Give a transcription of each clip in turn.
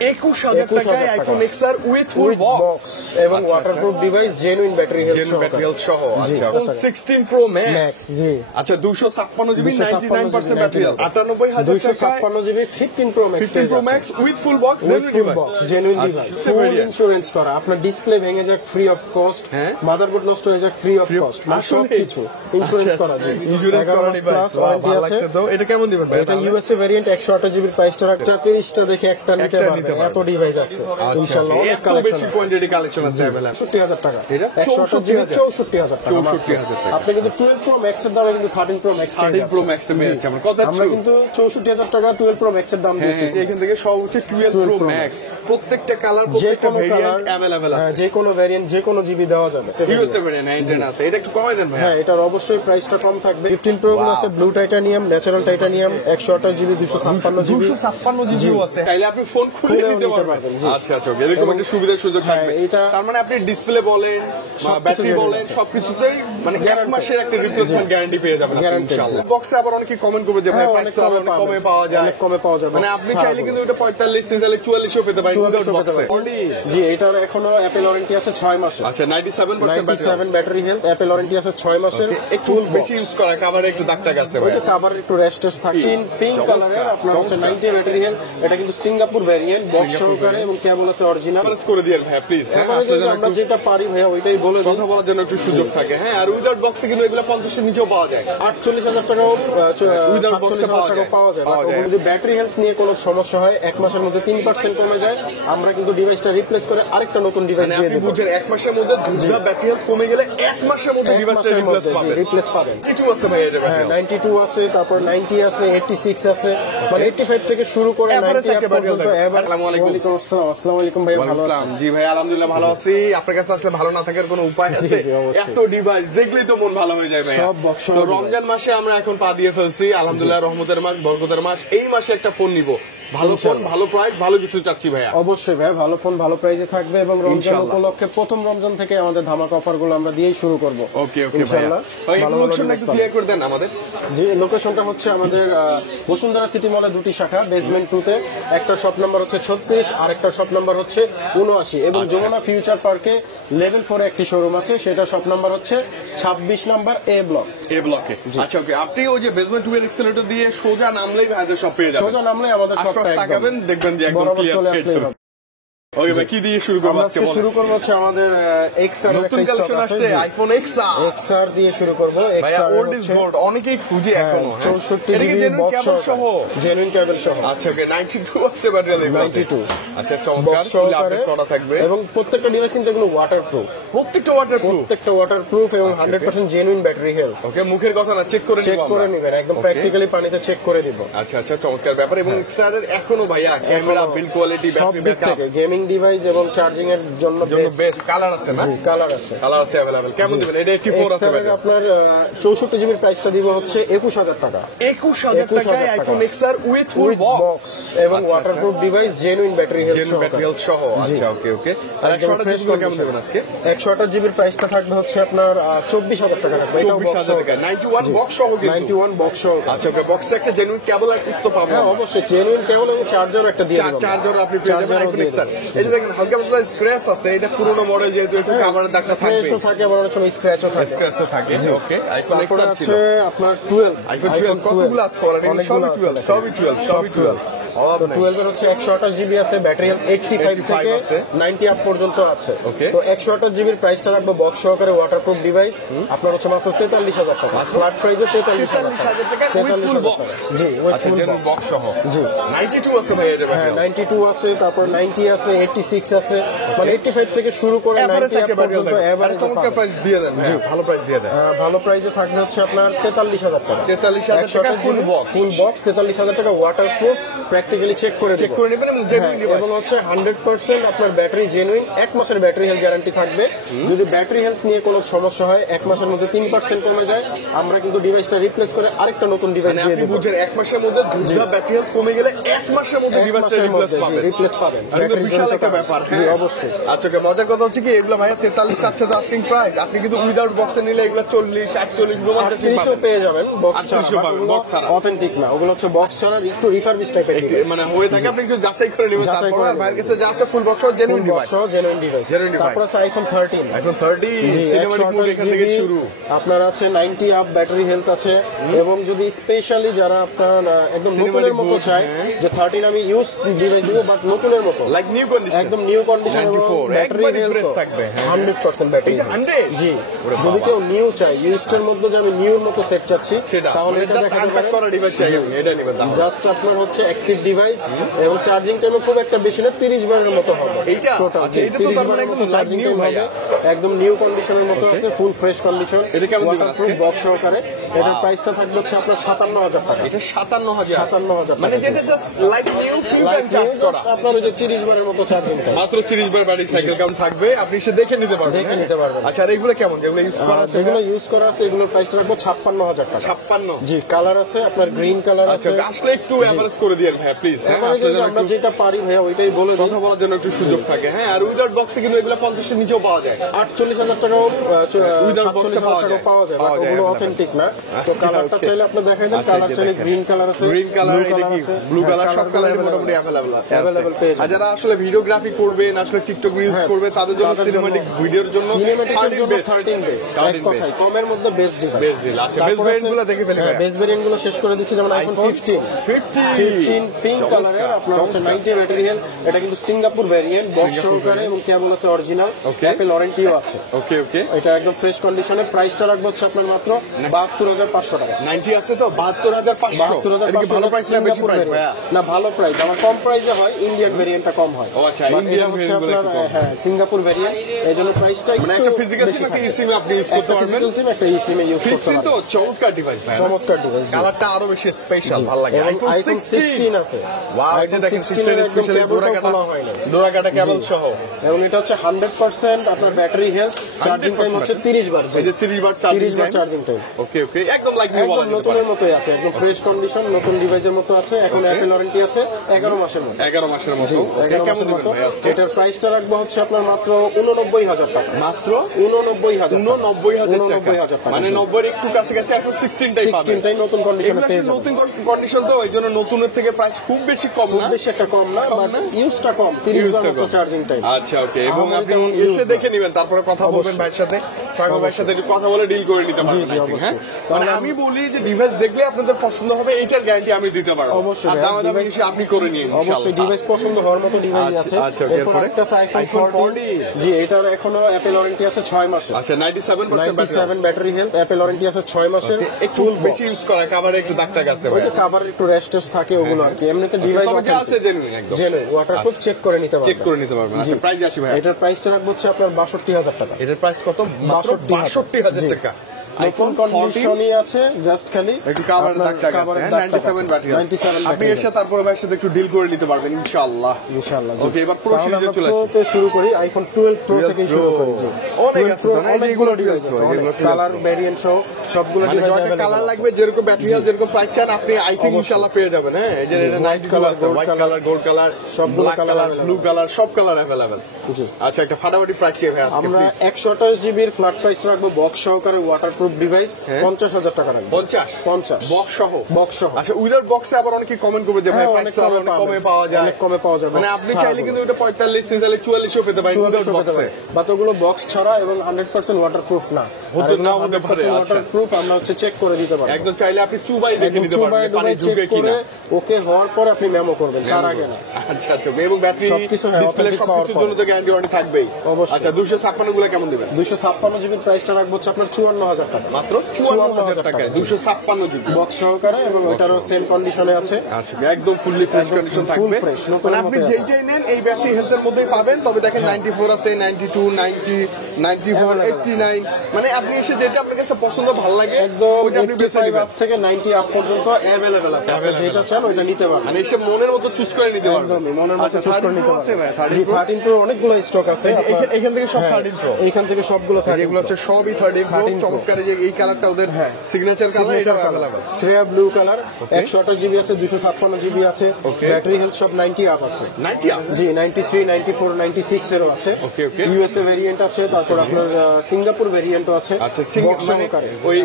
21,000 টাকায় iPhone XR with full box এবং waterproof device, genuine battery health সহ। আচ্ছা, 16 প্রো ম্যাক্স। জি। আচ্ছা, 256 GB 99% battery health, 98,000 256 GB 15 pro max, 15 pro max with full box, genuine device, full insurance করা। আপনার display ভেঙে যাক ফ্রি অফ কস্ট, মাদারবোর্ড নষ্ট হয়ে যাক ফ্রি অফ কস্ট, সব কিছু ইন্স্যুরেন্স করা। জি, ইন্স্যুরেন্স করা প্লাস ওয়ারেন্টি আছে। তো এটা কেমন দিবেন ভাই? এটা ইউএসএ ভেরিয়েন্ট 128 জিবি প্রাইসটা রাখা 30টা দেখে একটা নিতে পারবেন। এত ডিভাইস আছে ইনশাআল্লাহ, অনেক কালেকশন আছে, কোয়ান্টিটি কালেকশন আছে अवेलेबल। 67000 টাকা, এটা 128 জিবি 64000 টাকা। 64000 টাকা। আপনি কিন্তু 12 প্রো ম্যাক্স এর দামে কিন্তু 13 প্রো ম্যাক্স 13 প্রো ম্যাক্স এর পেয়ে যাচ্ছেন। আমরা কিন্তু 64000 টাকা 12 প্রো ম্যাক্স এর দাম দিয়েছি। এখান থেকে সব হচ্ছে 12 প্রো ম্যাক্স, প্রত্যেকটা কালার, প্রত্যেকটা ভেরিয়েন্ট अवेलेबल আছে। যে কোনো ভেরিয়েন্ট, যে কোনো জিবি দেওয়া যাবে। ইউএসএ ভেরিয়েন্ট 9 আছে, এটা একটু কমাই দেন ভাই। হ্যাঁ, এটার অবশ্যই প্রাইসটা কম থাকবে। 15 প্রো গুলো আছে blue titanium, natural titanium, 128 GB 256 GB 256 GB আছে। তাইলে আপনি ফোন খুলে নিতে পারবেন। আচ্ছা আচ্ছা, এরকম একটা সুবিধা সুযোগ থাকবে। তার মানে আপনি ডিসপ্লে বলেন, ব্যাটারি বলেন, সবকিছুতেই মানে 1 মাসের একটা রিপ্লেসমেন্ট গ্যারান্টি পেয়ে যাবেন ইনশাআল্লাহ। বক্সে আবার অনেকে কমেন্ট করবে যে ভাই প্রাইস তো অনেক কমে পাওয়া যায়, অনেক কমে পাওয়া যাবে। মানে আপনি চাইলে কিন্তু এটা 45 চাইলে 44 ও পেতে পারেন উইদাউট বক্সে। জি, এটার এখনো অ্যাপল ওয়ারেন্টি আছে 6 মাসের। আচ্ছা, 97% ব্যাটারি হেলথ, অ্যাপল ওয়ারেন্টি আছে 6 মাসের। ফুল বেশি ইউজ করা, কভারে একটু দাগ টাগ আছে ভাই। ওইটা কভারে একটু রেস্টেস থাকে। পিঙ্ক কালারের আপনার হচ্ছে 90 ব্যাটারি হেলথ। এটা কিন্তু সিঙ্গাপুর ভেরিয়েন্ট, বক্স সহকারে এবং কেবল আছে অরিজিনাল। প্রেস করে দিয়েন ভাই প্লিজ। আমরা যেটা পারি ভাই ওইটাই বলে দিই, কথা বলার জন্য একটু সুযোগ থাকে। হ্যাঁ, আর উইদাউট বক্সে কিন্তু এগুলো 50 এর নিচেও পাওয়া যায়। 48,000 টাকাও উইদাউট বক্সে পাওয়া যায়। যদি ব্যাটারি হেলথ নিয়ে কোনো সমস্যা হয় 1 মাসের মধ্যে 3% কমে যায়, আমরা কিন্তু ডিভাইসটা রিপ্লেস করে আরেকটা নতুন ডিভাইস দিয়ে দেব। আপনি বুঝেন 1 মাসের মধ্যে দুইটা ব্যাটারি হেলথ কমে গেলে 1 মাসের মধ্যে ডিভাইসটা রিপ্লেস পাবেন। 92 আছে ভাই এর ব্যাটারি। 92 আছে, তারপর 90 আছে, 86 আছে, মানে 85 থেকে শুরু করে 90 পর্যন্ত। আসসালামু আলাইকুম। আসসালামু আলাইকুম ভাই, ভালো আছেন? জি ভাই, আলহামদুলিল্লাহ ভালো আছি। আপনার কাছে আসলে ভালো না থাকার কোনো উপায় আছে? এত ডিভাইস দেখলেই তো মন ভালো হয়ে যায় ভাই। সব বক্স। তো রমজান মাসে আমরা এখন পা দিয়ে ফেলছি, আলহামদুলিল্লাহ, রহমতের মাস, বরকতের মাস। এই মাসে একটা ফোন নিব, ভালো ফোন, ভালো প্রাইস, ভালো কিছু চাচ্ছি ভাইয়া। অবশ্যই ভাই, ভালো ফোন ভালো প্রাইসে থাকবে এবং রমজান উপলক্ষে প্রথম রমজান থেকে আমাদের ধামাকা অফার গুলো আমরা দিয়েই শুরু করব। ওকে ওকে ইনশাআল্লাহ। ভাই লোকেশনটা একটু ক্লিয়ার করে দেন আমাদের। জি, লোকেশনটা হচ্ছে আমাদের বসুন্ধরা সিটি মলে দুটি শাখা, বেসমেন্ট 2 তে একটা শপ নাম্বার হচ্ছে 36 আর একটা শপ নাম্বার হচ্ছে 79 এবং যমুনা ফিউচার পার্কে লেভেল 4 এ একটি শোরুম আছে, সেটা শপ নাম্বার হচ্ছে 26 নাম্বার এ ব্লকে। আচ্ছা ওকে, আপনি ওই যে বেসমেন্ট 2 এর এক্সেলেটর দিয়ে সোজা নামলেই ভাইদের শপ পেয়ে যাবেন। সোজা নামলেই আমাদের শপটা তাকাবেন, দেখবেন যে একদম ক্লিয়ার চলে আসলেই হবে। ওকে ভাই, কি দিয়ে শুরু করব আজকে? শুরু করব হচ্ছে আমাদের XR নতুন কালেকশন আছে, আইফোন XR দিয়ে শুরু করব। XR ওল্ড ইজ গোল্ড, অনেকেই খুঁজে এখনো। 64 জিবি বক্স সহ, জেনুইন কেবল সহ। আচ্ছা ওকে, 92 আছে ব্যাটারি, 92। আচ্ছা, চমৎকার, ফুল আপডেট করা থাকবে এবং প্রত্যেকটা ডিভাইস কিন্তু এগুলো ওয়াটারপ্রুফ, প্রত্যেকটা ওয়াটারপ্রুফ এবং 100% জেনুইন ব্যাটারি হেলথ। ওকে, মুখের কথা না, চেক করে নেবেন, একদম প্র্যাকটিক্যালি পানিতে চেক করে দিব। আচ্ছা আচ্ছা, চমৎকার ব্যাপার। এবং XR এর এখনো ভাইয়া camera, build quality, battery backup, gaming device এবং চার্জিং এর জন্য বেস্ট। কালার আছে না? জি, কালার আছে अवेलेबल। কেমন দিবেন এটা? 84 আছে ভাই। আপনার 64 জিবির প্রাইসটা দিব হচ্ছে 21000 টাকা। 21000 টাকায় iPhone XR with full box এবং waterproof device, genuine battery health সহ। আচ্ছা ওকে ওকে। আর 128 জিবি কেমন দিবেন আজকে? 128 জিবির প্রাইসটা থাকবে হচ্ছে আপনার 24000 টাকা থাকবে। এটা 24000 টাকা, 91 বক্স সহ কিন্তু। 91 বক্স সহ। আচ্ছা ওকে, বক্সে একটা জেনুইন কেবল আর কিস্তো পাবো। হ্যাঁ অবশ্যই, জেনুইন কেবল এবং চার্জার একটা দিয়ে দেব। চার্জার আপনি পেয়ে যাবেন আইফোন XR। এই যে দেখেন হালকা পাতলা স্ক্র্যাচ আছে, এটা পুরনো মডেল, যেহেতু একটু কভারের দাগটা থাকবে, ফ্রেশও থাকে, আবার অনেক সময় স্ক্র্যাচও থাকে। ওকে, আইফোন XR ছিল। আছে আপনার 12, আইফোন 12 কতগুলো আছে করেন? সবই 12। তো 12 এর হচ্ছে 128 জিবি আছে, ব্যাটারি 85 থেকে 90 আপ পর্যন্ত আছে। তো 128 জিবির প্রাইসটা রাখবো বক্স সহকারে, ওয়াটারপ্রুফ ডিভাইস, আপনার হচ্ছে মাত্র 43000 টাকা। ফ্ল্যাট প্রাইসে 43000 টাকা with full box. G, with full box সহ। জি, 92 আছে ভাই এর ব্যাপারে। 92 আছে, তারপর 90 আছে, 86 আছে, মানে 85 থেকে শুরু করে 90 আপ পর্যন্ত এভারেজ। চমৎকার প্রাইস দিয়ে দেন। জি, ভালো প্রাইস দিয়ে দেন। ভালো প্রাইসে থাকবে হচ্ছে আপনার 43000 টাকা। 43000 টাকা ফুল বক্স। 43000 টাকা ওয়াটারপ্রুফ, প্র্যাকটিক্যালি চেক করে নেবেন এবং জেনুইন ডিভাইস, এবং হচ্ছে 100% আপনার ব্যাটারি জেনুইন। 1 মাসের ব্যাটারি হেলথ গ্যারান্টি থাকবে। যদি ব্যাটারি হেলথ নিয়ে কোনো সমস্যা হয় 1 মাসের মধ্যে 3% কমে যায়, আমরা কিন্তু ডিভাইসটা রিপ্লেস করে আরেকটা নতুন ডিভাইস দিয়ে দেব। বুঝেন 1 মাসের মধ্যে দুইটা ব্যাটারি হেলথ কমে গেলে 1 মাসের মধ্যে ডিভাইসটা রিপ্লেস পাবেন। এটা বিশাল একটা ব্যাপার। জি অবশ্যই। আচ্ছা ওকে, মজার কথা হচ্ছে কি, এগুলো ভাইয়া 43 চাচ্ছে তো আস্কিং প্রাইস। আপনি কিন্তু উইদাউট বক্সে নিলে এগুলো 40, 48 পেয়ে যাবেন। বক্স ছাড়া বক্স ছাড়া অথেন্টিক না, ওগুলো হচ্ছে বক্স ছাড়া একটু রিফারবিশ টাইপের। একটু মানে হয়ে থাকে আপনি একটু যাচাই করে নেবেন, তারপর ভাইয়ের কাছে যা আছে ফুল বক্স সহ জেনুইন ডিভাইস। তারপর আছে আইফোন 13 সিনেমাটিক মোড এখান থেকে শুরু। আপনার আছে 90 আপ ব্যাটারি হেলথ আছে, এবং যদি স্পেশালি যারা আপনার একদম নতুনের মতো চায় যে 13 আমি ইউজ ডিভাইস দিব বাট নতুনের মতো লাইক নিউ কন্ডিশন, একদম নিউ কন্ডিশন, ব্যাটারি হেলথ থাকবে 100% ব্যাটারি 100। জি, যদি কেউ নিউ চায় ইউজড এর মধ্যে যে আমি নিউর মতো সেট চাচ্ছি তাহলে এটা দেখাতে পারেন। করা ডিভাইস চাই এটা নেবেন, জাস্ট আপনার হচ্ছে অ্যাক্টিভ ডিভাইস এবং চার্জিং টাইম খুব একটা বেশি না, 30 বারের মতো হবে এইটা টোটাল। আচ্ছা, এটা তো 30 তার মানে বারের মতো একদম চার্জিং নিউ টাইম হবে, একদম নিউ কন্ডিশনের মতো আছে, ফুল ফ্রেশ কন্ডিশন, এটা কেমন দিবেন আজকে? বক্স সহকারে। এটার প্রাইসটা থাকবে হচ্ছে আপনার 57,000 টাকা। এটা 57,000 57,000 মানে যেটা just like new few time charge করা, আপনার ওই যে 30 বারের মতো চার্জিং টাইম, মাত্র 30 বার ব্যাটারি সাইকেল কাউন্ট থাকবে, আপনি এসে দেখে নিতে পারবেন। আচ্ছা, আর এগুলো কেমন, যেগুলো ইউজ করা আছে? যেগুলো ইউজ করা আছে এগুলোর প্রাইসটা রাখবো 56,000 টাকা। 56? জি, কালার আছে আপনার গ্রিন কালার আছে। আচ্ছা, আসলে একটু এভারেজ করে দিয়েন ভাইয়া প্লিজ। আমরা যেটা পারি ভাইয়া ওইটাই বলে দিই, কথা বলার জন্য একটু সুযোগ থাকে। হ্যাঁ, আর উইদাউট বক্সে কিন্তু এগুলো 50 এর নিচেও পাওয়া যায়, 48,000 টাকাও 47,000 টাকাও পাওয়া যায়, বাট ওগুলো অথেন্টিক না। তো কালারটা চাইলে আপনি দেখাই দেন, কালার চাইলে গ্রিন কালার আছে, গ্রিন কালার, আছে, ব্লু কালার, সব কালারই মোটামুটি अवेलेबल পেয়ে যাবেন। আর যারা আসলে ভিডিওগ্রাফি করবেন, আসলে টিকটক রিলস করবে, তাদের জন্য সিনেম্যাটিক ভিডিওর জন্য 13 বেস্ট। এক কথায় কমের মধ্যে বেস্ট ডিভাইস। আচ্ছা, বেস্ট ভেরিয়েন্টগুলো দেখে ফেলি ভাই। বেস্ট ভেরিয়েন্টগুলো শেষ করে দিচ্ছি, যেমন আইফোন 15 পিঙ্ক কালারের আপনার হচ্ছে 90 ব্যাটারি হেলথ। এটা কিন্তু সিঙ্গাপুর ভেরিয়েন্ট, বক্স সহকারে এবং কেবল আছে অরিজিনাল, অ্যাপল ওয়ারেন্টিও আছে। ওকে ওকে, এটা একদম ফ্রেশ কন্ডিশনে। প্রাইসটা রাখবো হচ্ছে আপনার মাত্র 72,500 টাকা। 90 আছে তো 72,500 ভালো প্রাইস না, বেশি প্রাইস ভাইয়া? না, ভালো প্রাইস। আমার কম প্রাইসে হয়, ইন্ডিয়ান ভেরিয়েন্টটা কম হয়। ও আচ্ছা, ইন্ডিয়ান ভেরিয়েন্ট আপনার হ্যাঁ সিঙ্গাপুর ভেরিয়েন্ট, এইজন্য প্রাইসটা মানে একটা ফিজিক্যাল সিম, একটা ইসিম আপনি ইউজ করতে পারবেন। ফিজিক্যাল সিম একটা ইসিম ইউজ করতে পারবেন। তো চমৎকার ডিভাইস ভাই, চমৎকার ডিভাইস। কালারটা আরো বেশি স্পেশাল, ভালো লাগে। আইফোন 16 আছে। ওয়াও, এটা দেখেন 16 এর স্পেশালি ডোরাকাটা কেবল সহ, এবং এটা হচ্ছে 100% আপনার ব্যাটারি হেলথ, চার্জিং টাইম হচ্ছে 30 বার। এই যে 30 বার চার্জিং টাইম। ওকে ওকে, একদম লাইক নিউ বলা নতুনের মতোই আছে, একদম ফ্রেশ কন্ডিশন, নতুন ডিভাইসের মতো আছে। এখন অ্যাপল ওয়ারেন্টি আছে 11 মাসের মতো। 11 মাসের মতো। 11 মাসের মতো। এটার প্রাইসটা রাখবো হচ্ছে আপনার মাত্র 89,000 টাকা। মাত্র 89,000 টাকা। মানে 90 এর একটু কাছে কাছে এখন 16 টাই নতুন কন্ডিশনে পেয়ে যাবেন। নতুন কন্ডিশন তো এইজন্য নতুনের থেকে প্রাইস খুব বেশি কম না, বেশি একটা কম না, বাট ইউজটা কম, 30 বার মতো চার্জিং টাইম। আচ্ছা ওকে, এবং আপনি এসে দেখে নেবেন, তারপরে কথা বলবেন ভাইয়ের সাথে, সাগর ভাইয়ের সাথে একটু কথা বলে ডিল করে নিতে পারবেন। জি অবশ্যই। মানে আমি বলি যে ডিভাইস দেখলে আপনাদের পছন্দ হবে, এইটার গ্যারান্টি আমি দিতে পারবো। অবশ্যই, আর দামাদামি এসে আপনি করে নিন ইনশাআল্লাহ। অবশ্যই ডিভাইস পছন্দ হওয়ার মতো ডিভাইস আছে। এরপর একটা আইফোন 40। জি, এটার এখনো অ্যাপল ওয়ারেন্টি আছে 6 মাসের। আচ্ছা, 97% ব্যাটারি হেলথ, অ্যাপল ওয়ারেন্টি আছে 6 মাসের। ফুল বেশি ইউজ করা, কভারে একটু দাগ টাগ আছে ভাই, ওই যে কভারে একটু রেস্টেস থাকে ওগুলো আর কি। এমনিতে ডিভাইস আছে জেনুইন, একদম জেনুইন, ওয়াটারপ্রুফ, চেক করে নিতে পারবেন, চেক করে নিতে পারবেন। আচ্ছা, প্রাইস আসি ভাই। এটার প্রাইসটা রাখবো হচ্ছে আপনার 62,000 টাকা। এটার প্রাইস কত? মাত্র 62,000 টাকা। নতুন কন্ডিশনই আছে, জাস্ট খালি একটু কভার দাগ টাগ আছে। 97 ব্যাটারি। আপনি এসে তারপরে ভাইয়ের সাথে একটু ডিল করে নিতে পারবেন ইনশাআল্লাহ। ওকে, এবার প্রো সিরিজে চলে আসি। প্রোতে শুরু করি, আইফোন 12 প্রো থেকে শুরু করি। অনেক আছে, অনেকগুলো ডিভাইস আছে, কালার ভেরিয়েন্ট সহ সবগুলো ডিভাইস अवेलेबल। কালার লাগবে, যেরকম ব্যাটারি হেলথ, যেরকম প্রাইস চান আপনি আই থিংক ইনশাআল্লাহ পেয়ে যাবেন। হ্যাঁ, এই যে 90 কালার আছে, হোয়াইট কালার, গোল্ড কালার, সবগুলো কালার, ব্লু কালার, সব কালার अवेलेबल। জি, আচ্ছা, একটা ফাটাফাটি প্রাইস চেয়ে ভাই আজকে আমরা 128 জিবির ফ্ল্যাট প্রাইস রাখবো, বক্স সহকারে ওয়াটারপ্রুফ ডিভাইস 50,000 টাকা রাখবো। 50 বক্স সহ। আচ্ছা, উইদাউট বক্সে আবার অনেকে কমেন্ট করবে যে ভাই প্রাইস অনেক কমে পাওয়া যায়, অনেক কমে পাওয়া যায়। মানে আপনি চাইলে কিন্তু এটা 45 সিঙ্গেলে 44 ও পেতে পারেন উইদাউট বক্সে, বাট ওগুলো বক্স ছাড়া এবং 100% ওয়াটারপ্রুফ না, হতে না হতে পারে। ওয়াটারপ্রুফ আমরা হচ্ছে চেক করে দিতে পারবো। একদম চাইলে আপনি চুবাই দেখে নিতে পারবেন পানি ঢুকে কিনা। ওকে হওয়ার পর আপনি মেমো করবেন, তার আগে না। আচ্ছা আচ্ছা, এবং ব্যাটারি সবকিছু ডিসপ্লে সবকিছুর জন্য তো গ্যারান্টি ওয়ারেন্টি থাকবেই অবশ্যই। আচ্ছা, 256 গুলো কেমন দিবেন? 256 জিবির প্রাইসটা রাখবো হচ্ছে আপনার 54,000 টাকা। মাত্র 54,000 টাকা 256 জিবি বক্স সহকারে, এবং ওটারও সেম কন্ডিশনে আছে। আচ্ছা, একদম ফুললি ফ্রেশ কন্ডিশন থাকবে। মানে আপনি যেইটাই নেন এই ব্যাটারি হেলথের মধ্যেই পাবেন। তবে দেখেন 94 আছে, 92, 90, 94, 89, মানে আপনি এসে যেটা আপনার কাছে পছন্দ ভালো লাগে একদম ওইটা আপনি বেছে 85 নেবেন। আপ থেকে 90 আপ পর্যন্ত अवेलेबल আছে, আপনি যেটা চান ওইটা নিতে পারবেন। মানে এসে মনের মতো চুজ করে নিতে পারবেন। একদম মনের মতো চুজ করে নিতে আছে ভাই। পারবেন। 13 প্রো অনেকগুলো স্টক আছে, এখান থেকে সব 13 প্রো, এইখান থেকে সবগুলো 13 এগুলো হচ্ছে সবই 13 প্রো। চমৎকার যে এই কালারটা ওদের সিগনেচার কালার, এটা available Shreya blue colour 128 GB আছে, 256 জিবি আছে, ব্যাটারি হেলথ সব 90 আপ আছে। 90 আপ? জি, 93, 94, 96 এরও আছে। ইউএসএ ভেরিয়েন্ট আছে, তারপর আপনার সিঙ্গাপুর ভেরিয়েন্টও আছে। আচ্ছা, সিঙ্গাপুর ওই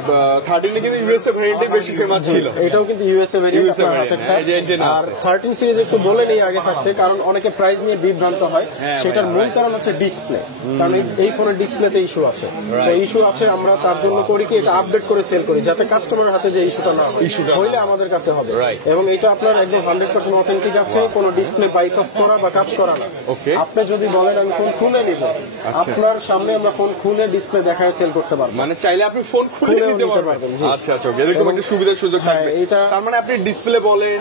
13 এ কিন্তু ইউএসএ ভেরিয়েন্টই বেশি ফেমাস ছিল। এটাও কিন্তু ইউএসএ ভেরিয়েন্ট আপনার হাতেরটা। আর 13 সিরিজ একটু বলে নেই আগে থাকতে, কারণ অনেকে প্রাইস নিয়ে বিভ্রান্ত হয়। সেটার মূল কারণ হচ্ছে ডিসপ্লে, কারণ এই ফোনের ডিসপ্লেতে ইস্যু আছে। তো ইস্যু আছে, আমরা তার জন্য করি কি এটা আপডেট করে সেল করি, যাতে কাস্টমারের হাতে যে ইস্যুটা না হয়, হইলে আমাদের কাছে হবে। এবং এটা আপনার একদম 100% অথেন্টিক আছে, কোনো ডিসপ্লে বাইপাস করা বা কাজ করা না। আপনি যদি বলেন আমি ফোন খুলে নিব, আপনার সামনে আমরা ফোন খুলে ডিসপ্লে দেখায় সেল করতে পারবো। মানে চাইলে আপনি ফোন খুলে নিতে পারবেন। আচ্ছা আচ্ছা, এরকম একটা সুবিধার সুযোগ থাকবে। তার মানে আপনি ডিসপ্লে বলেন,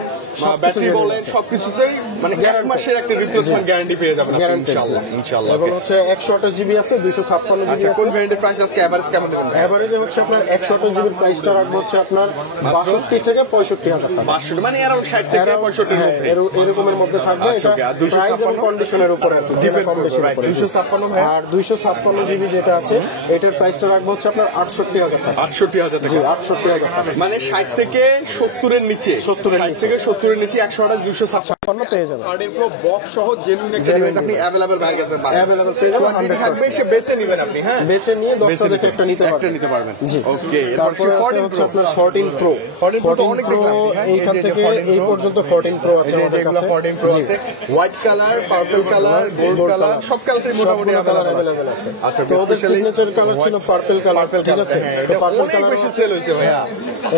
ব্যাটারি বলেন, সবকিছুতেই মানে 1 মাসের একটা রিপ্লেসমেন্ট গ্যারান্টি পেয়ে যাবেন ইনশাআল্লাহ। ইনশাআল্লাহ। এবং হচ্ছে 128 জিবি আছে, 256 জিবি আচ্ছা, আছে। কোন ভেরিয়েন্টের প্রাইস আজকে এভারেজ কেমন দেবেন? এভারেজে হচ্ছে আপনার 128 জিবির প্রাইসটা রাখবো হচ্ছে আপনার 62 থেকে 65,000 টাকা। 62 মানে अराउंड 60 থেকে 65 এর মধ্যে, এরকমের মধ্যে থাকবে। এটা প্রাইস এবং কন্ডিশনের উপরে আছে, কম বেশি উপরে। 256 ভাই, আর 256 জিবি যেটা আছে এটার প্রাইসটা রাখবো হচ্ছে আপনার 68,000 টাকা। 68,000 টাকা? জি, 68,000 টাকা। মানে 60 থেকে 70 এর নিচে, 70 এর নিচে, থেকে 70 এর নিচে 128 256 পেয়ে যাবেন। 13 প্রো বক্স সহ জেনুইন একটা ডিভাইস আপনি अवेलेबल বাইরে গেছে পাবেন। अवेलेबल পেয়ে যাবেন 100% থাকবে, সে বেছে নেবেন আপনি। হ্যাঁ, বেছে নিয়ে 10টা দেখে একটা নিতে পারবেন। জি, ওকে। তারপরে হচ্ছে আপনার 14 প্রো। 14 প্রো অনেক দেখলাম এইখান থেকে এই পর্যন্ত 14 প্রো আছে আমাদের কাছে। 14 প্রো আছে, white colour, purple colour, gold colour, সব কালারই মোটামুটি अवेलेबल আছে। আচ্ছা, তো ওদের সিগনেচার কালার ছিল পার্পল কালার, ঠিক আছে? তো পার্পল কালার বেশি সেল হইছে ভাইয়া।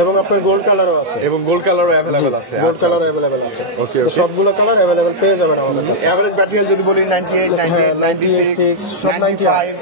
এবং আপনার গোল্ড কালারও আছে, এবং গোল্ড কালারও अवेलेबल আছে। গোল্ড কালার अवेलेबल আছে। তো সবগুলো কালার अवेलेबल পেয়ে যাবেন আমাদের কাছে। এভারেজ ব্যাটারি হেলথ যদি বলি 98, 96, সব 95,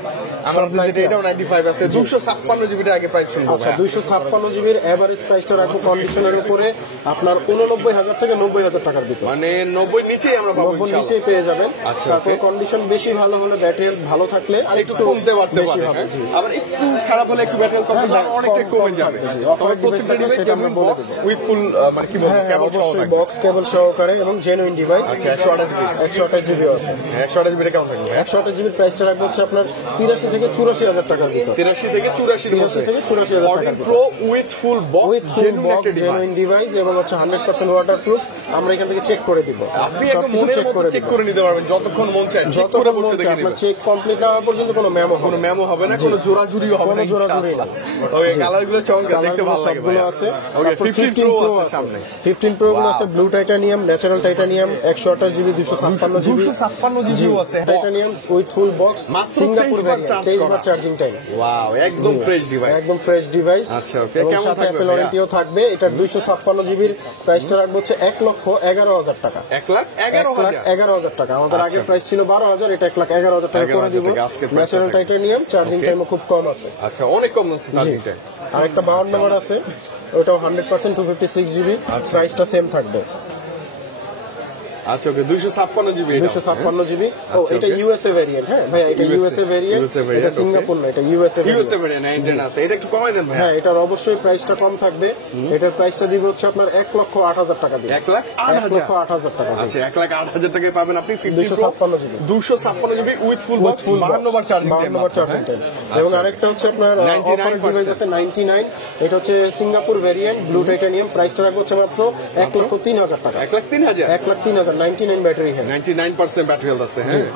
আমাদের যেটা এটাও 95 আছে। 256 জিবিটা আগে প্রাইস শুনবো। আচ্ছা, 256 জিবির এভারেজ প্রাইসটা রাখবো কন্ডিশনের উপরে আপনার 89,000 থেকে 90,000 টাকার ভিতরে। মানে 90 নিচেই আমরা পাবো 90 নিচেই পেয়ে যাবেন। আচ্ছা, তারপর কন্ডিশন বেশি ভালো হলে, ব্যাটারি ভালো থাকলে আর একটু কমতে পারতে বেশি পারে। হবে। জি, আবার একটু খারাপ হলে একটু ব্যাটারি কম হলে অনেকটা কমে যাবে। জি, অফার ডিভাইস থাকে সেটা আমরা বলে দেব। উইথ ফুল মানে কি বলবো, কেবল অবশ্যই বক্স কেবল সহকারে এবং জেনুইন ডিভাইস। আচ্ছা, 128 জিবি আছে। 128 জিবি কেমন থাকবে? 128 জিবির প্রাইসটা রাখবো হচ্ছে আপনার 83 থেকে 84,000 টাকার ভিতর। 83 থেকে 84 এর মধ্যে। 83 থেকে 84,000 টাকার ভিতর। Pro with full box, genuine device এবং হচ্ছে 100% ওয়াটারপ্রুফ। আমরা এখান থেকে চেক করে দিব। আপনি একদম মনের মতো চেক করে নিতে পারবেন যতক্ষণ মন চায়। যতক্ষণ মন চায়, আপনার চেক কমপ্লিট না হওয়া পর্যন্ত কোনো মেমো হবে না, কোনো জোড়াজুড়িও হবে না। কোনো জোড়াজুড়ি না। ওকে, কালারগুলো চমৎকার, দেখতে ভালো লাগে। সবগুলো আছে। ওকে, 15 প্রো আছে সামনে। 15 প্রো গুলো আছে blue titanium, natural titanium, 128 GB, 256 GB, 256 জিবিও আছে। Titanium with full box, Singapore variant, 23 bar charging time. Wow, একদম ফ্রেশ ডিভাইস, একদম ফ্রেশ ডিভাইস। আচ্ছা, ওকে। এবং কেমন সাথে থাকবে? অ্যাপল ওয়ারেন্টিও থাকবে। এটার 256 জিবির প্রাইসটা রাখবো হচ্ছে 1,11,000 টাকা। 1,11,000 টাকা। আমাদের আগের প্রাইস ছিল 12,000, এটা 1,11,000 টাকা করে দিব। ন্যাচারাল টাইটানিয়াম, চার্জিং টাইমও খুব কম আছে। আচ্ছা, অনেক কম আছে চার্জিং টাইম। আর একটা 52 নম্বর আছে, ওটাও 100% 256 জিবি, প্রাইসটা সেম থাকবে। আচ্ছা, ওকে, 256 জিবি। 256 জিবি। ও, এটা ইউএসএ ভেরিয়েন্ট। হ্যাঁ ভাই, এটা ইউএসএ ভেরিয়েন্ট, এটা সিঙ্গাপুর না, এটা ইউএসএ ভেরিয়েন্ট। আছে, এটা একটু কমাই দেন ভাই। হ্যাঁ, এটার অবশ্যই প্রাইসটা কম থাকবে। এটার প্রাইসটা দিব হচ্ছে আপনার 1,08,000 টাকা দিয়ে। 1,08,000 টাকা। আচ্ছা, 1,08,000 টাকায় পাবেন আপনি 256 GB, 256 GB with full box, 52 bar charging time. এবং আরেকটা হচ্ছে আপনার অফার ডিভাইস আছে 99, এটা হচ্ছে সিঙ্গাপুর ভেরিয়েন্ট, ব্লু টাইটানিয়াম, প্রাইসটা রাখবো হচ্ছে মাত্র 1,03,000 টাকা। 1,03,000 1,03,000, 99 ব্যাটারি হেলথ, 99% ব্যাটারি হেলথ আছে। হ্যাঁ,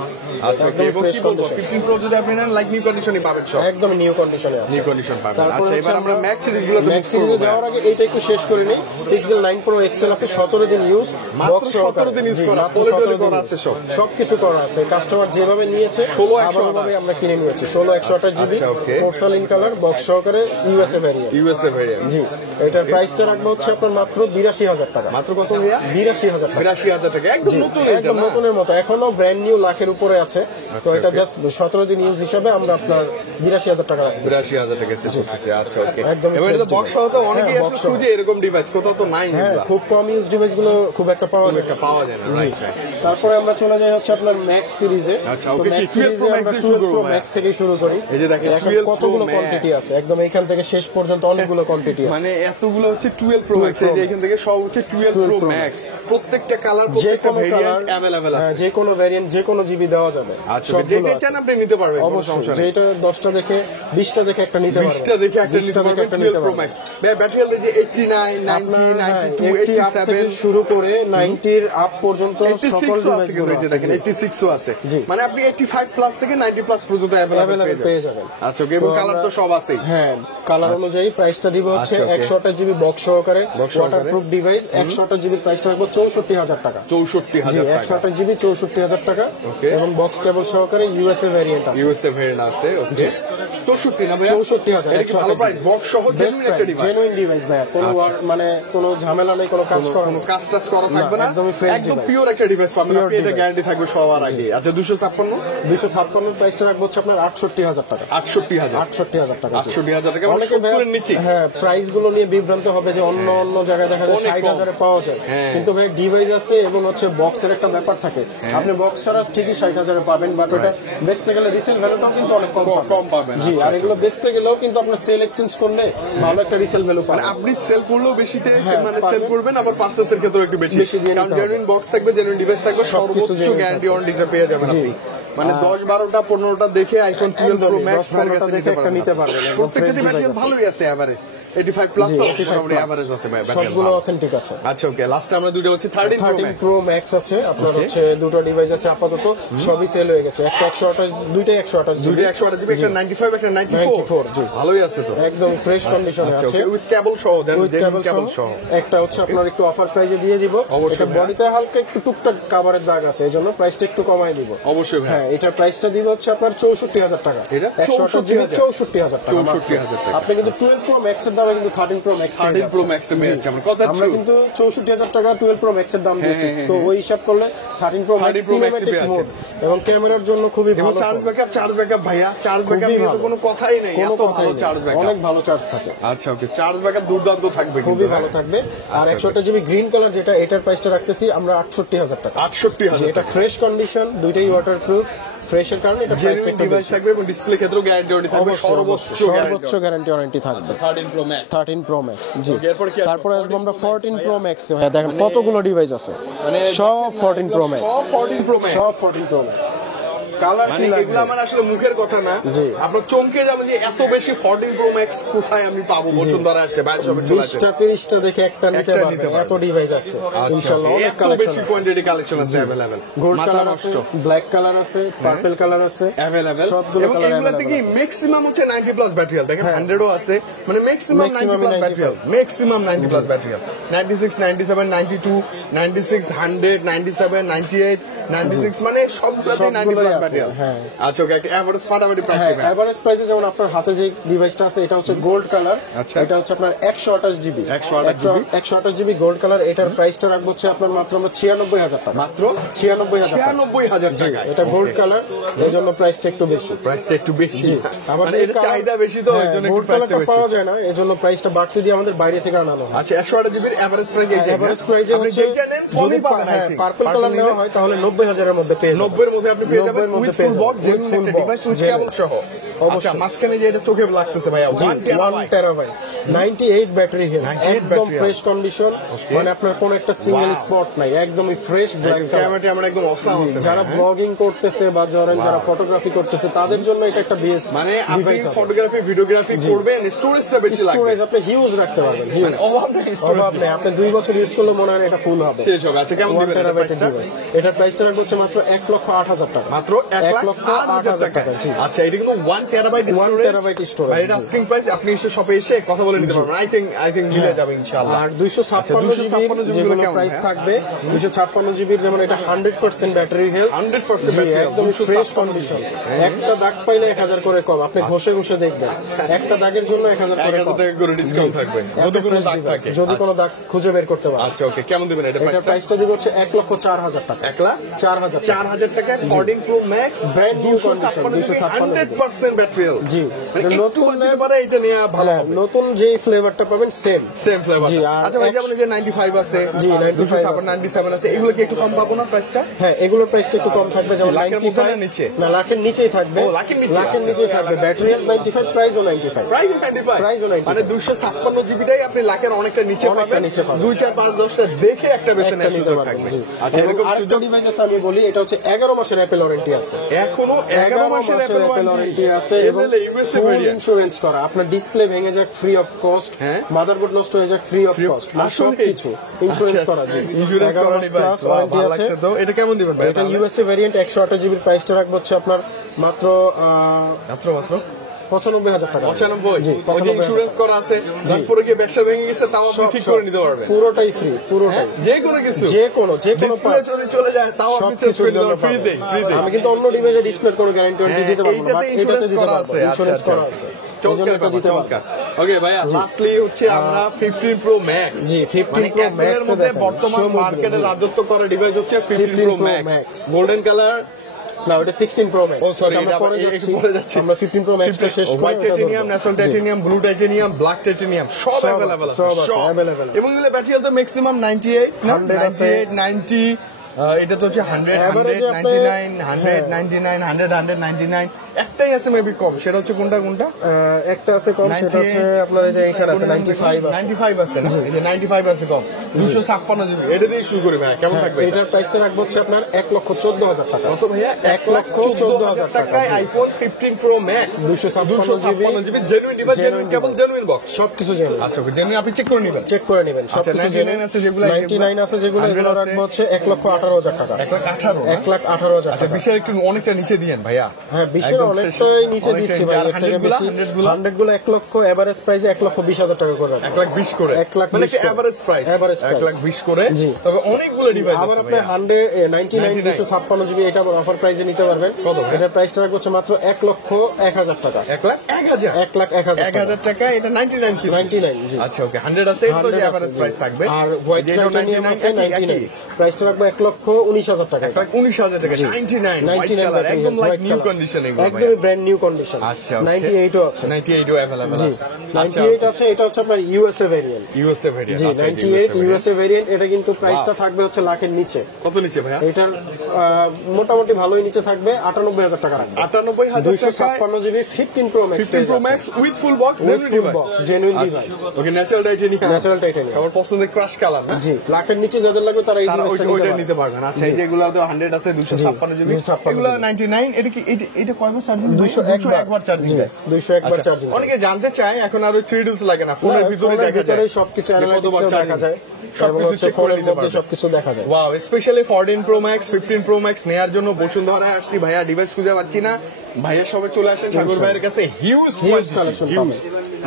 আচ্ছা, ওকে। এবং কি বলবো, 15 প্রো যদি আপনি নেন, লাইক নিউ কন্ডিশনই পাবেন সব। একদম নিউ কন্ডিশনে আছে, নিউ কন্ডিশন পাবেন। আচ্ছা, এবার আমরা ম্যাক্স সিরিজগুলোতে ম্যাক্স সিরিজে যাওয়ার আগে এইটা একটু শেষ করে নেই। পিক্সেল 9 প্রো এক্সেল আছে, 17 দিন ইউজ, বক্স 17 দিন ইউজ করা, 17 দিন আছে, সবকিছু করা আছে। কাস্টমার যেভাবে নিয়েছে 16,128 আমরা কিনে নিয়েছি। 16,128 জিবি, পোর্সালিন কালার, বক্স সহকারে, ইউএসএ ভেরিয়েন্ট। জি, এটার প্রাইসটা রাখবো হচ্ছে আপনার মাত্র 82,000 টাকা। মাত্র কত ভাইয়া? 82,000 টাকা। 82,000 টাকা, একদম নতুন, একদম নতুনের মতো, এখনো ব্র্যান্ড নিউ, লাখের উপরে আছে। তো এটা জাস্ট 17 দিন ইউজ হিসাবে আমরা আপনার 82,000 টাকা রাখছি। 82,000 টাকা সেল করতেছি। আচ্ছা, ওকে। একদম এবার এটা বক্স সহ তো অনেকেই আসলে খুঁজে এরকম ডিভাইস, কোথাও তো নাই। হ্যাঁ, খুব কম ইউজ ডিভাইস গুলো খুব একটা পাওয়া যায় না। রাইট। তারপরে আমরা চলে যাই হচ্ছে আপনার ম্যাক্স সিরিজে। আচ্ছা, তো ওকে, ম্যাক্স সিরিজে আমরা 12 প্রো ম্যাক্স থেকে শুরু করি। এই যে দেখেন, কতগুলো কোয়ান্টিটি আছে, একদম এখান থেকে শেষ পর্যন্ত অনেকগুলো কোয়ান্টিটি আছে। মানে এতগুলো হচ্ছে 12 প্রো ম্যাক্স, এই যে এখান থেকে সব হচ্ছে 12 প্রো ম্যাক্স, প্রত্যেকটা কালার, প্রত্যেকটা ভেরিয়েন্ট अवेलेबल আছে, যে কোনো ভেরিয়েন্ট যে কোনো জিবি দেওয়া যাবে। আচ্ছা, যেটা চান আপনি নিতে পারবেন অবশ্যই, যেটা 10টা দেখে 20টা দেখে একটা নিতে পারবেন, 20টা দেখে একটা নিতে পারবেন। ব্যাটারি হেলথ যে 89 90 92 87 শুরু করে 90 এর আপ পর্যন্ত সকল ডিভাইসগুলো আছে, দেখেন 86 ও আছে, মানে আপনি 85 প্লাস থেকে 90 প্লাস পর্যন্ত अवेलेबल পেয়ে যাবেন। আচ্ছা, ওকে, এবং কালার তো সব আছে। হ্যাঁ, কালার অনুযায়ী প্রাইসটা দিব হচ্ছে 128 জিবি বক্স সহকারে ওয়াটারপ্রুফ ডিভাইস। 128 জিবি প্রাইসটা রাখবো 64,000 টাকা। 64,000 টাকা, 128 জিবি 64,000 টাকা, এবং বক্স কেবল সহকারে ইউএসএ ভেরিয়েন্ট আছে। ইউএসএ ভেরিয়েন্ট আছে, ওকে। 64 না ভাই, 64,000 এটা কি ভালো প্রাইস? বক্স সহ জেনুইন একটা ডিভাইস, জেনুইন ডিভাইস ভাই, কোনো মানে কোনো ঝামেলা নেই, কোনো কাজ করা, কাজ টাজ করা থাকবে না, একদম পিওর একটা ডিভাইস পাবেন আপনি, এটা গ্যারান্টি থাকবে সবার আগে। আচ্ছা, 256 প্রাইসটা রাখবো হচ্ছে আপনার 68,000 টাকা। 68,000 টাকা, 68,000 টাকা, অনেকে নিচে। হ্যাঁ, প্রাইস গুলো নিয়ে বিভ্রান্ত হবে যে অন্য অন্য জায়গায় দেখা যায় 60,000 এ পাওয়া যায়, কিন্তু ভাই ডিভাইস আছে এবং হচ্ছে বক্সের একটা ব্যাপার থাকে, আপনি বক্স ছাড়া ঠিকই 60,000 এ পাবেন, বাট ওটা বেচতে গেলে রিসেল ভ্যালুটাও কিন্তু অনেক কম পাবেন। জি, আর এগুলো বেচতে গেলেও কিন্তু আপনার সেল এক্সচেঞ্জ করলে ভালো একটা রিসেল ভ্যালু পাবেন। আপনি সেল করলেও বেশিতে মানে সেল করবেন, আবার পারচেজের ক্ষেত্রেও একটু বেশি, কারণ জেনুইন বক্স থাকবে, জেনুইন ডিভাইস থাকবে, সর্বোচ্চ গ্যারান্টি ওয়ারেন্টিটা পেয়ে যাবেন আপনি। মানে 10 12টা 15টা দেখে আইফোন 12 প্রো ম্যাক্স নিতে পারবেন। প্রত্যেকটা ব্যাটারি ভালোই আছে, এভারেজ 85 প্লাস তো মোটামুটি এভারেজ আছে ভাই, সবগুলো অথেন্টিক আছে। আচ্ছা, ওকে, লাস্টে আমরা দুটো হচ্ছে 13 প্রো ম্যাক্স আছে আপনার, হচ্ছে দুটো ডিভাইস আছে আপাতত, সবই সেল হয়ে গেছে। একটা 128, দুইটাই 128 জিবি, একটা 95 একটা 94। জি, ভালোই আছে তো, একদম ফ্রেশ কন্ডিশনে আছে, উইথ কেবল সহ, কেবল সহ। একটা হচ্ছে আপনার একটু অফার প্রাইসে দিয়ে দিব, এটা বডিতে হালকা একটু টুকটাক কভারের দাগ আছে, এজন্য প্রাইসটা একটু কমাই দিব। অবশ্যই ভাই, এটার প্রাইসটা দিব হচ্ছে আপনার 64,000 টাকা। 128 জিবি 64,000 টাকা। 64,000 টাকা। আপনি কিন্তু 12 প্রো ম্যাক্স এর দামে কিন্তু 13 প্রো ম্যাক্স পেয়েছেন। আমরা কিন্তু 64,000 টাকা 12 প্রো ম্যাক্স এর দাম দিয়েছি, তো ওই হিসাব করলে 13 প্রো ম্যাক্স সিনেম্যাটিক মোড এবং ক্যামেরার জন্য খুবই ভালো। চার্জ ব্যাকআপ ভাইয়া, চার্জ ব্যাকআপ নিয়ে তো কোনো কথাই নেই, এত ভালো চার্জ ব্যাকআপ, অনেক ভালো চার্জ থাকে। আচ্ছা, ওকে, চার্জ ব্যাকআপ দুর্দান্ত থাকবে, খুবই ভালো থাকবে। আর 128 জিবি গ্রিন কালার যেটা, এটার প্রাইসটা রাখতেছি আমরা 68,000 টাকা। 68,000, এটা ফ্রেশ কন্ডিশন, দুইটাই ওয়াটারপ্রুফ, ফ্রেশের কারণে এটা প্রাইসটা একটু বেশি থাকবে, এবং ডিসপ্লে ক্ষেত্রেও গ্যারান্টি থাকবে, সর্বোচ্চ গ্যারান্টি ওয়ারেন্টি থাকবে। 13 প্রো ম্যাক্স, জি। এরপর কি তারপরে আসবো আমরা 14 প্রো ম্যাক্স। ভাই দেখেন কতগুলো ডিভাইস আছে, সব 14 প্রো ম্যাক্স, সব 14 প্রো ম্যাক্স। কালার কি লাগবে এগুলো আমার আসলে মুখের কথা না, আপনার চমকে যাবেন যে এত বেশি 14 প্রো ম্যাক্স কোথায় আমি পাবো, বসুন্ধরা আসলে বাইরে সবে চলে আসে 20টা 30টা দেখে একটা নিতে পারবেন, এত ডিভাইস আছে ইনশাআল্লাহ। অনেক কালেকশন আছে, কোয়ান্টিটি কালেকশন আছে अवेलेबल, গোল্ড কালার আছে, ব্ল্যাক কালার আছে, পার্পল কালার আছে अवेलेबल, সবগুলো কালার अवेलेबल। এগুলাতে কি ম্যাক্সিমাম হচ্ছে 90 প্লাস ব্যাটারি হেলথ, দেখেন 100 ও আছে, মানে maximum 90 plus battery health, maximum 90 plus battery health, 96 97 92 96 100 97 98 96, মানে সবগুলোতে 90 প্লাস ব্যাটারি হেলথ। আচ্ছা, ওকে, এভারেজ ফাটাফাটি প্রাইস হবে। এভারেজ প্রাইসে যেমন আপনার হাতে যে ডিভাইসটা আছে এটা হচ্ছে গোল্ড কালার, এটা হচ্ছে আপনার 128 জিবি 128 জিবি গোল্ড কালার। এটার প্রাইসটা রাখবো হচ্ছে আপনার মাত্র আমরা 96,000 টাকা, মাত্র 96,000 টাকা। এটা গোল্ড কালার, এজন্য প্রাইসটা একটু বেশি, আবার এটা চাহিদা বেশি, তো এজন্য একটু প্রাইসটা বেশি পাওয়া যায় না, এজন্য প্রাইসটা বাড়তি দিয়ে আমাদের বাইরে থেকে আনানো হয়। আচ্ছা, 128 জিবির এভারেজ প্রাইস এই যে এভারেজ প্রাইসে হচ্ছে যদি পার্পল কালার নেওয়া হয় তাহলে 90,000 এর মধ্যে পেয়ে যাবেন, 90 এর মধ্যে আপনি পেয়ে যাবেন উইথ ফুল বক্স, জেনুইন একটা ডিভাইস উইথ কেবল সহ। অবশ্যই মাঝখানে যে এটা চোখে লাগতেছে ভাইয়া 1 টেরাবাইট 98 ব্যাটারি হেলথ, একদম ফ্রেশ কন্ডিশন, মানে আপনার কোনো একটা সিঙ্গেল স্পট নাই, একদমই ফ্রেশ ব্ল্যাক ক্যামেরাটি আমরা একদম অসাম আছে। যারা ব্লগিং করতেছে বা যারা ফটোগ্রাফি করতেছে তাদের জন্য এটা একটা বেস্ট মানে আপনি ফটোগ্রাফি ভিডিওগ্রাফি করবেন, স্টোরেজটা বেশি লাগবে, স্টোরেজ আপনি হিউজ রাখতে পারবেন, হিউজ অভাব নেই, আপনি 2 বছর ইউজ করলে মনে হয় এটা ফুল হবে, শেষ হবে। আচ্ছা, কেমন দিবেন এটা প্রাইসটা? এটা প্রাইসটা রাখবো হচ্ছে মাত্র 1,08,000 টাকা, মাত্র 1,08,000 টাকা। আচ্ছা, এটা কিন্তু 1 টেরাবাইট স্টোরেজ, ভাই, এটা আস্কিং প্রাইস, আপনি এসে শপে এসে কথা বলে নিতে পারবেন। আই থিংক মিলে যাবে ইনশাআল্লাহ। আর 256 জিবির যেগুলো প্রাইস থাকবে, 256 জিবির যেমন এটা 100% ব্যাটারি হেলথ, 100% ব্যাটারি একদম ফ্রেশ কন্ডিশন, একটা দাগ পাইলে 1000 করে কম, আপনি ঘষে দেখবেন, একটা দাগের জন্য 1000 করে কম, 1000 টাকা করে ডিসকাউন্ট থাকবে যদি কোনো দাগ থাকে, যদি কোনো দাগ খুঁজে বের করতে পারেন। আচ্ছা, ওকে, কেমন দিবেন এটা প্রাইসটা? প্রাইসটা দিব হচ্ছে 1,04,000 টাকা, 1,04,000 টাকা 14 pro max brand new condition 256 battery health. জি, নতুন বাজেট পারে এটা নিয়ে ভালো হবে। নতুন যে ফ্লেভারটা পাবেন সেম ফ্লেভার। জি, আর আচ্ছা ভাই যেমন এই যে 95 আছে, জি 95 97 আছে, এগুলো কি একটু কম পাবো না প্রাইসটা? হ্যাঁ, এগুলোর প্রাইসটা একটু কম থাকবে, যেমন লাখের মধ্যে 95 না নিচে? না, লাখের নিচেই থাকবে। ও, লাখের নিচে, লাখের নিচেই থাকবে। ব্যাটারি হেলথ 95, প্রাইসও 95। প্রাইসও 95, প্রাইসও 95। মানে 256 জিবিটাই আপনি লাখের অনেকটা নিচে অনেকটা পাবেন। নিচে পাবেন। 2 4 5 10টা দেখে একটা বেছে একটা নেওয়ার নিতে সুযোগ পারবেন। থাকবে। জি। আচ্ছা এবং এরকম আরেকটা ডিভাইস আমি বলি, এটা হচ্ছে 11 মাসের অ্যাপল ওয়ারেন্টি আছে। এখনো 11 মাসের অ্যাপল ওয়ারেন্টি আছে এবং ইউএসএ ফুল ভেরিয়েন্ট। ইন্স্যুরেন্স করা। আপনার ডিসপ্লে ভেঙে যাক ফ্রি অফ কস্ট, হ্যাঁ। মাদারবোর্ড নষ্ট হয়ে যাক ফ্রি অফ কস্ট, সবকিছু ইন্স্যুরেন্স করা। জি, ইন্স্যুরেন্স করা ডিভাইস, ওয়ারেন্টি ভালো আছে। লাগছে তো। এটা কেমন দিবেন ভাই? এটা ইউএসএ ভেরিয়েন্ট 128 জিবির প্রাইসটা রাখবো হচ্ছে আপনার মাত্র মাত্র 95,000 টাকা। 95। জি, ওই যে ইন্স্যুরেন্স করা আছে, তারপরে কি ব্যবসা ভেঙে গেছে তাও আপনি ঠিক করে নিতে পারবেন। পুরোটাই ফ্রি, পুরোটাই যে কোনো কিছু, যে কোনো ডিসপ্লে যদি চলে যায় তাও আপনি চেঞ্জ করে দিতে পারবেন ফ্রিতে। আমি কিন্তু অন্য ডিভাইসে ডিসপ্লে কোনো গ্যারান্টি ওয়ারেন্টি দিতে পারবো না, বাট এটাতে দিতে পারবো। ইন্স্যুরেন্স করা আছে, এজন্য এটা দিতে পারবো। ওকে ভাইয়া, লাস্টলি হচ্ছে আমরা 15 প্রো ম্যাক্স। জি, 15 প্রো ম্যাক্স এর মধ্যে বর্তমান মার্কেটে রাজত্ব করা ডিভাইস হচ্ছে 15 প্রো ম্যাক্স। গোল্ডেন কালার না, ওটা 16 প্রো ম্যাক্স। ও সরি, আমরা পরে যাচ্ছি। আমরা 15 প্রো ম্যাক্সটা শেষ করি। White titanium, natural titanium, blue titanium, black titanium সব अवेलेबल আছে, সব আছে, available আছে। এবং এগুলো ব্যাটারি হেলথ ম্যাক্সিমাম 98 না 100 আছে। 98 90, এটা তো হচ্ছে 100 Average 199 আপনি- 199 100 199। একটাই আছে মেবি কম, সেটা হচ্ছে কোনটা? একটা আছে কম, সেটা হচ্ছে আপনার এই যে এখানে আছে 95 আছে। 95 আছে না, এই যে 95 আছে কম, 256 জিবি। এটা দিয়ে শুরু করি ভাই, কেমন থাকবে? এটার প্রাইসটা রাখবো হচ্ছে আপনার 1,14,000 টাকা। কত ভাইয়া? 1,14,000 টাকায় iPhone 15 pro max 256 GB genuine device, genuine cable, genuine box, সবকিছু জেনুইন। আচ্ছা জেনুইন আপনি চেক করে নেবেন, চেক করে নেবেন, আচ্ছা, সবকিছু 99 আছে যেগুলো, 99 আছে যেগুলো, 100 এগুলো আছে। রাখবো হচ্ছে 1,18,000 টাকা। 1,18,000 1,18,000 আচ্ছা, টাকা। বিশের একটু অনেকটা নিচে দিয়েন ভাইয়া। হ্যাঁ, বিশের একদম অনেকটাই নিচে অনেকটাই দিচ্ছি ভাই, আর এর থেকে 100 বেশি। 100 গুলো 1 লক্ষ, এভারেজ প্রাইসে 1,20,000 টাকা করে রাখবো। 1,20,000 করে, 1,20,000 মানে করে। Average price, Average price। 1,20,000 করে। জি। তবে অনেকগুলো ডিভাইস আবার আছে আপনি ভাইয়া। 99 256 জিবি এটা অফার প্রাইসে নিতে পারবেন। কত ভাই? এটার প্রাইসটা রাখবো হচ্ছে মাত্র 1,01,000 টাকা। 1,01,000 1,01,000 টাকা, এটা 99 কিন্তু। 99 জি। আচ্ছা ওকে, 100 আছে, এটা তো 100 আছে, এভারেজ জি। প্রাইস থাকবে। আর হোয়াইট যেটা টাইটেনিয়াম 99 আছে 99, প্রাইসটা রাখবো 1,19,000 টাকা। 1,19,000 টাকা, 99 হোয়াইট 99 কালার, ব্যাটারি একদম health, like white new colour. Condition এগুলো ভাইয়া। একদমই ব্র্যান্ড নিউ কন্ডিশন। আচ্ছা, okay। 98 ও আছে। 98 ও अवेलेबल জি, আছে। 98 আছে, এটা হচ্ছে আপনার ইউএসএ ভেরিয়েন্ট। USA variant. জি, 98 ইউএসএ ভেরিয়েন্ট। এটা কিন্তু প্রাইসটা থাকবে হচ্ছে লাখের নিচে। কত নিচে ভাইয়া? এটার মোটামুটি ভালোই নিচে থাকবে, 98,000 টাকা রাখবে। 98,000 টাকা, 256 GB 15 pro max 15 pro max with full box, genuine box, genuine device, okay, natural titanium, natural titanium. আমার পছন্দের ক্রাশ কালার না? জি, লাখের নিচে যাদের লাগবে তারা এই তারা ডিভাইসটা ওইটা নিতে নিতে পারবে। পারবেন। আচ্ছা, এই যে এগুলো 100 আছে, 256 জিবি, 256 এগুলো 99। এটা কি এটা কয়বার চার্জিং? 201 বার চার্জিং জি, দেয়। 201 বার আচ্ছা, চার্জিং। অনেকে জানতে চায় এখন আর 3 ডোজ লাগে না, ফোনের ভিতরে দেখা যায়, সবকিছু যে কতবার অ্যানালাইটিক্স দেখা যায়, এবং সবকিছু হচ্ছে চেক করে ফোনের নিতে মধ্যে পারবেন। সবকিছু দেখা যায়। Wow, specially 14 pro max 15 pro max নেয়ার জন্য বসুন্ধরায় আসছি ভাইয়া, ডিভাইস খুঁজে পাচ্ছি না। ভাইয়া সবে চলে আসেন সাগর ভাইয়ের কাছে, হিউজ কালেকশন হিউজ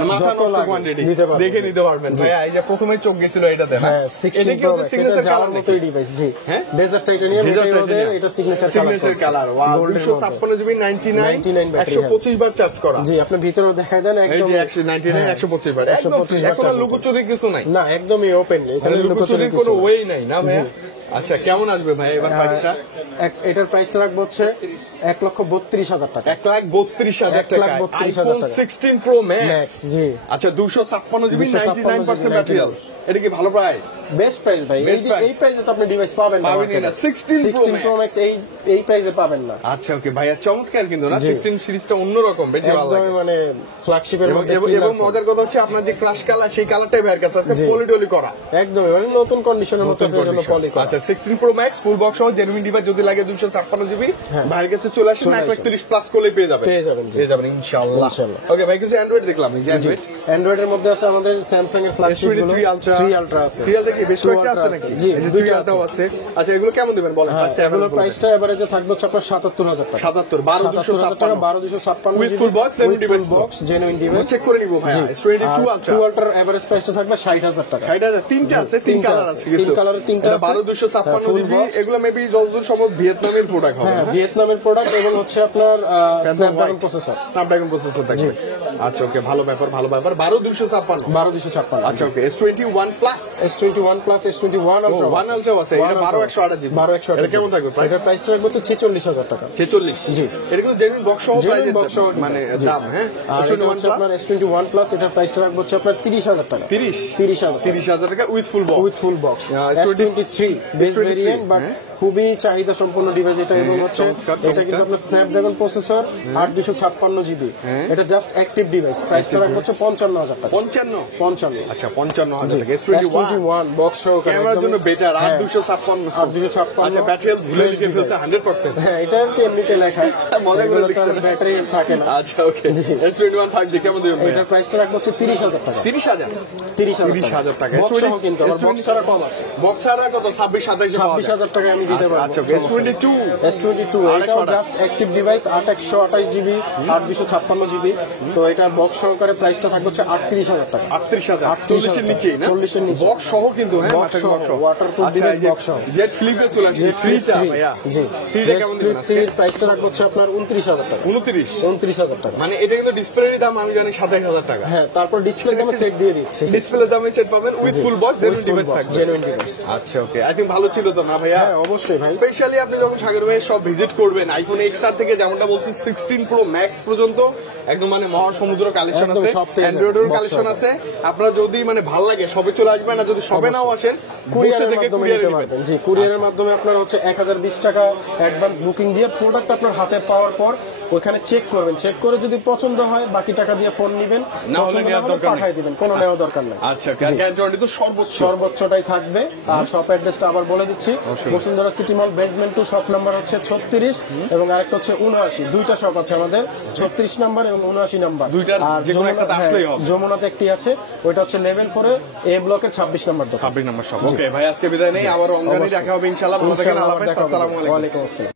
মাথা যত নষ্ট লাগে কোয়ান্টিটি নিতে পারবেন। দেখে নিতে পারবেন ভাইয়া। এই যে প্রথমে চোখ গেছিল এটাতে না, হ্যাঁ, এটা 16 কি প্রো ওদের ম্যাক্স, এটা সিগনেচার যাওয়ার কালার মতোই ডিভাইস। জি, হ্যাঁ? ডেজার্ট টাইটেনিয়াম, এটা signature colour. Wow, 256 GB 99 battery 125 বার চার্জ করা। জি, আপনি ভিতরে দেখায় দেন, এই একদম যে 199 125 বার, একদম 125 বার এখন আর charging লুকোচুরি কিছু নাই, না, একদমই ওপেন, এখানে লুকোচুরি লুকোচুরির কিছু কোনো নেই। ওয়ে নাই না ভাইয়া? আচ্ছা, কেমন আসবে ভাই এবার প্রাইসটা? এটার প্রাইসটা রাখবো হচ্ছে 1,32,000 টাকা। 1,32,000 টাকা, 1,32,000 আইফোন টাকা। 16 প্রো ম্যাক্স। ম্যাক্স, জি, আচ্ছা, 256 জিবি 256 99% ব্যাটারি হেলথ, এটা কি ভালো প্রাইস? বেস্ট প্রাইস ভাই। Best price। এই প্রাইসে তো আপনি ডিভাইস পাবেন না, পাবেনই না। 16 প্রো ম্যাক্স এই প্রাইসে পাবেন না। আচ্ছা ওকে ভাইয়া, চমৎকার কিন্তু না, জি। 16 সিরিজটা অন্যরকম, বেশি ভালো লাগে। একদমই মানে ফ্ল্যাগশিপের মধ্যে এবং মজার কথা হচ্ছে আপনার যে ক্রাশ কালার, সেই কালারটাই ভাইয়ের কাছে আছে, জি। পলিটলি করা, একদমই মানে নতুন কন্ডিশনের মতো আছে, এজন্য পলি করা। আচ্ছা, 16 প্রো ম্যাক্স ফুল বক্স সহ জেনুইন ডিভাইস যদি লাগে 256 জিবি, ভাইয়ের কাছে চলে আসেন, চলে 1,30 প্লাস করলে পেয়ে যাবেন, পেয়ে যাবেন, জি। পেয়ে যাবেন ইনশাআল্লাহ। ইনশাআল্লাহ। ওকে ভাই, কিছু অ্যান্ড্রয়েড দেখলাম, এই যে অ্যান্ড্রয়েড অ্যান্ড্রয়েডের মধ্যে আছে আমাদের স্যামসাং এর ফ্ল্যাগশিপ গুলো, 3 আলট্রা 3 আলট্রা আছে, 3 আলট্রা কি বেশ 2 কয়েকটা আছে Ultra নাকি? জি, এই যে 3 দুইটা আলট্রাও আছে। আচ্ছা, এগুলো কেমন দিবেন বলেন? ফার্স্ট এগুলোর প্রাইসটা এভারেজে থাকবে হচ্ছে আপনার 77,000 টাকা। 77 77,000 টাকা, 12,256 With full box, genuine device box, genuine device. Check করে নিব ভাই। 22 আলট্রা 2 আলট্রার এভারেজ প্রাইসটা থাকবে 60,000 টাকা। 60,000, তিনটা আছে, তিন কালার আছে, তিন কালারের তিনটা আছে। 12,256 full জিবি, box। এগুলো মেবি যতদূর সম্ভব ভিয়েতনামের প্রোডাক্ট হবে। হ্যাঁ, ভিয়েতনামের প্রোডাক্ট, এবং হচ্ছে আপনার স্ন্যাপড্রাগন প্রসেসর। স্ন্যাপড্রাগন প্রসেসর থাকবে। আচ্ছা ওকে, ভালো ব্যাপার ভালো ব্যাপার। 12256 আচ্ছা ওকে S21 plus S21 plus S21 ultra 1 ultra আছে এটা 12128 জিবি 12128 এটা কেমন থাকবে প্রাইস এটার প্রাইসটা রাখবো 46000 টাকা 46 জি এটা কিন্তু জেনুইন বক্স সহ প্রাইস বক্স মানে দাম হ্যাঁ আর এটা হচ্ছে আপনার S21 প্লাস এটার প্রাইসটা রাখবো হচ্ছে আপনার 30000 টাকা 30000 টাকা with full box S23 base variant but খুবই চাহিদা সম্পন্ন ডিভাইস এটা এবং হচ্ছে এটা কিন্তু আপনার স্ন্যাপড্রাগন প্রসেসর 8256 জিবি এটা জাস্ট অ্যাক্টিভ ডিভাইস প্রাইসটা রাখবো হচ্ছে 55000 টাকা 55 আচ্ছা 55000 টাকা S21 বক্স সহ ক্যামেরার জন্য বেটার 8256 আচ্ছা ব্যাটারি হেলথ ভুলে লিখে ফেলছে 100% হ্যাঁ এটা কি এমনিতে লেখা মজা করে লিখছে ব্যাটারি থাকে না আচ্ছা ওকে S21 5G কেমন দিবেন এটার প্রাইসটা রাখবো হচ্ছে 30000 টাকা 30000 টাকা বক্স সহ কিন্তু আমার বক্স ছাড়া কম আছে বক্স ছাড়া কত 26000 টাকা আমি দিতে পারবো আচ্ছা S22 এটাও just active device 8128 GB 8256 GB তো এটা বক্স সহকারে প্রাইসটা থাকবে হচ্ছে 38000 টাকা 40 এর নিচে না 40 এর নিচে বক্স সহ কিন্তু হ্যাঁ বক্স ওয়াটারপ্রুফ ডিভাইস বক্স সহ জেট ফ্লিপে চলে আসছে ফ্রিটা ভাইয়া জি ফ্রিটা কেমন দিবেন আজকে প্রাইসটা রাখবো হচ্ছে আপনার 29000 টাকা 29000 টাকা মানে এটা কিন্তু ডিসপ্লের দাম আমি জানি 27000 টাকা হ্যাঁ তারপর ডিসপ্লে দামে সেট দিয়ে দিচ্ছি ডিসপ্লে দামে সেট পাবেন with full box genuine device আচ্ছা ওকে আই থিং ভালো ছিল তো না ভাইয়া হ্যাঁ অবশ্যই ভাই স্পেশালি আপনি যখন সাগর ভাই সব ভিজিট করবেন আইফোন XR থেকে যেমনটা বলছি 16 প্রো ম্যাক্স পর্যন্ত একদম মানে মহাসমুদ্র কালেকশন আছে অ্যান্ড্রয়েডের কালেকশন আছে আপনারা যদি মানে ভালো লাগে সবে চলে আসবেন না যদি সবে নাও আসেন কুরিয়ারের মাধ্যমে নিতে পারবেন জি কুরিয়ারের মাধ্যমে আপনার হচ্ছে 1020 টাকা অ্যাডভান্স বুকিং দিয়ে প্রোডাক্ট আপনার হাতে পাওয়ার পর ওখানে চেক করবেন চেক করে যদি পছন্দ হয় বাকি টাকা দিয়ে ফোন নেবেন পছন্দ না হলে পাঠিয়ে দিবেন কোনো নেওয়া দরকার নাই আচ্ছা গ্যারান্টি তো সর্বোচ্চটাই থাকবে আর শপ অ্যাড্রেসটা আবার বলে দিচ্ছি বসুন্ধরা সিটি মল বেসমেন্ট 2 শপ নাম্বার হচ্ছে 36 এবং আরেকটা হচ্ছে 79 দুইটা শপ আছে আমাদের 36 নাম্বার এবং 79 নাম্বার আর যেকোনো একটা আসলেই হবে যমুনাতে একটি আছে ওইটা হচ্ছে লেভেল 4 এ ব্লকের 26 নাম্বার দোকান 26 নাম্বার শপ ওকে ভাই আজকে বিদায় নেই আবার রমজানে দেখা হবে ইনশাআল্লাহ ভালো থাকেন আল্লাহ হাফেজ আসসালামু আলাইকুম ওয়া আলাইকুম আসসালাম